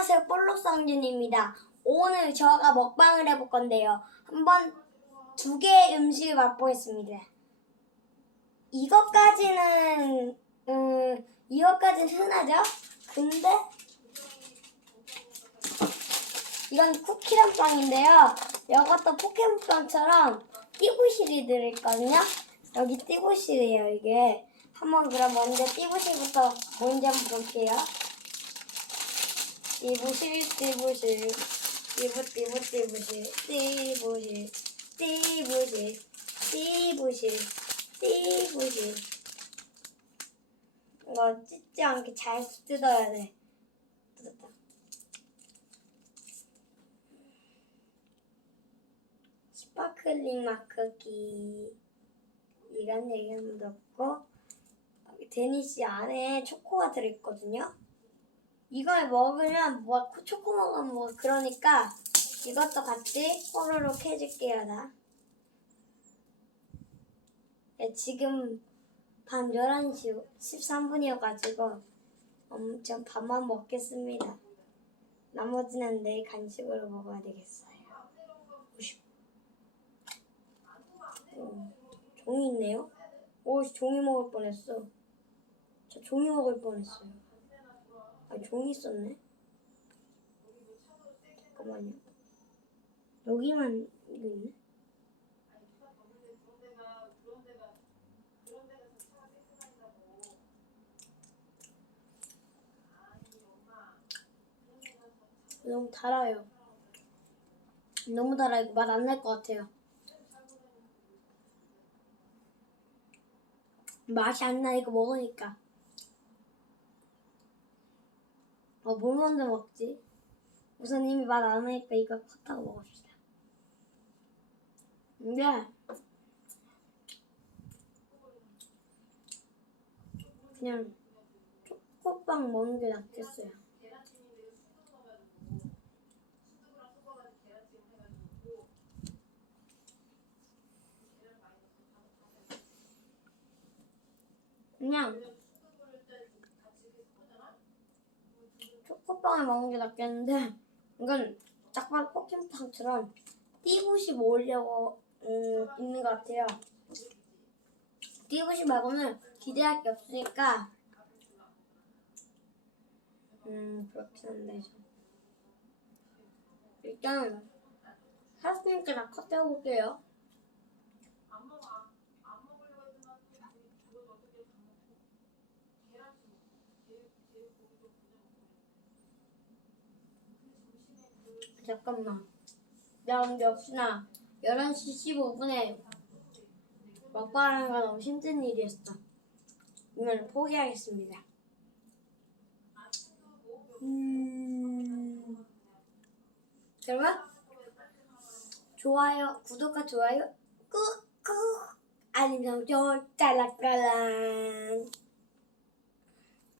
안녕하세요 볼록상준입니다. 오늘 저가 먹방을 해볼 건데요. 한번 두 개의 음식을 맛보겠습니다. 이것까지는 음 이것까지는 흔하죠? 근데 이건 쿠키랑 빵인데요. 이것도 포켓몬빵처럼 띠부실이 들어있거든요. 여기 띠부실이에요 이게. 한번 그럼 먼저 띠부실부터 뭔지 한번 볼게요. 띠부실 띠부실 띠부 띠부 띠부실 띠부실 띠부실 띠부실 띠부실 이거 찢지 않게 잘 뜯어야 돼. 뜯었다. 스파클링 마크기 이런 얘기는 없고 데니시 안에 초코가 들어있거든요. 이걸 먹으면 뭐 초코 먹으면 뭐 그러니까 이것도 같이 호로록 해줄게요 나. 네, 지금 밤 11시 13분이어가지고 엄청 밥만 먹겠습니다. 나머지는 내일 간식으로 먹어야 되겠어요. 음, 종이 있네요. 오, 종이 먹을 뻔했어. 저 종이 먹을 뻔했어요. 아, 종이 있었네. 잠깐만요. 여기만 이거 있네. 너무 달아요. 너무 달아 이거 맛 안 날 것 같아요. 맛이 안 나 이거 먹으니까. 어, 뭘 먼저 먹지? 우선 이미 맛안 나니까 이거 컷하고 먹읍시다. 근데 그냥 초코빵 먹는 게 낫겠어요. 그냥 초코빵을 먹는 게 낫겠는데 이건 딱 봐도 포켓몬빵처럼 띠부시 먹으려고 음, 있는 것 같아요. 띠부시 말고는 기대할 게 없으니까 음 그렇긴 한데 좀. 일단 하스님께 다 컷해볼게요. 잠깐만. 나 근데 역시나 11시 15분에 먹방하는 건 너무 힘든 일이었어. 이건 포기하겠습니다. 음... 그러면 좋아요, 구독과 좋아요 꾹꾹 알림 설정 짤랑짤랑